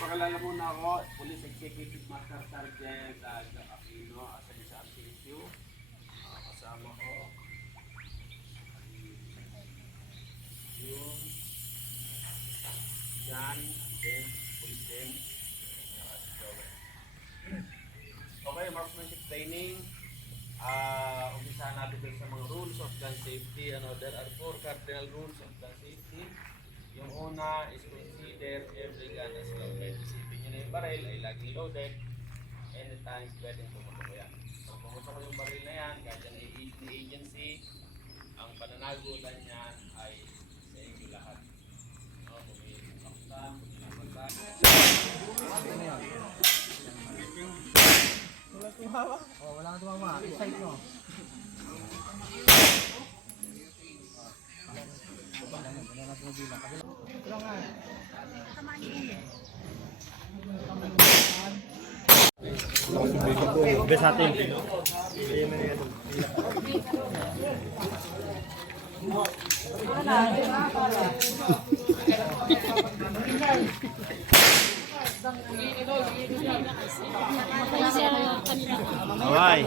Pakilala muna ako, Police Executive Master Sergeant Aquino, asan sa RCSU. Kasama ko yung Jan, then Police Dem, si Joel. Okay, marksmanship training. Umpisahan natin dun sa mga rules of gun safety. There are 4 cardinal rules of gun safety. Yung una is consider every gun as loaded. Isipin nyo na yung baril ay laging loaded. Anytime pwedeng pumutok yan. Pag pumutok yung baril na yan, kahit yan ay agency, ang pananagutan niyan ay sa inyo lahat. Kung may saktan, kung may nakasaktan. Wala tumawa? Oh, wala kang tumawa. Side mo. Best natin. Alright.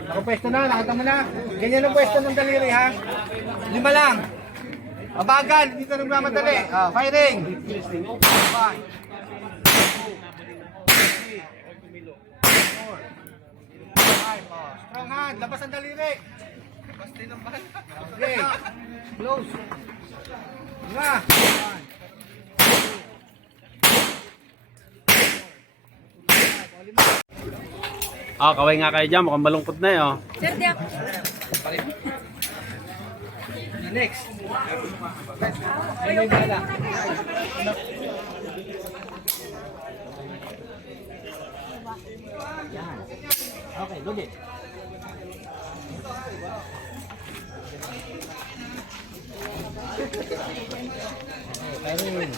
Nakapwesto na, nakita mo na. Ganyan ang pwesto ng daliri ha. 5 lang. Mabagal, dito nagmamadali. Firing. 1, 2, 3, 4, 5. Strong hand, labas ang daliri. Basta ng bala. Okay. Close. Nga. 1. Kaway nga kayo dyan, mukhang malungkot na yun. Sir, di ako. Next. Ay, may bala. Yan. Okay, load it. Firing.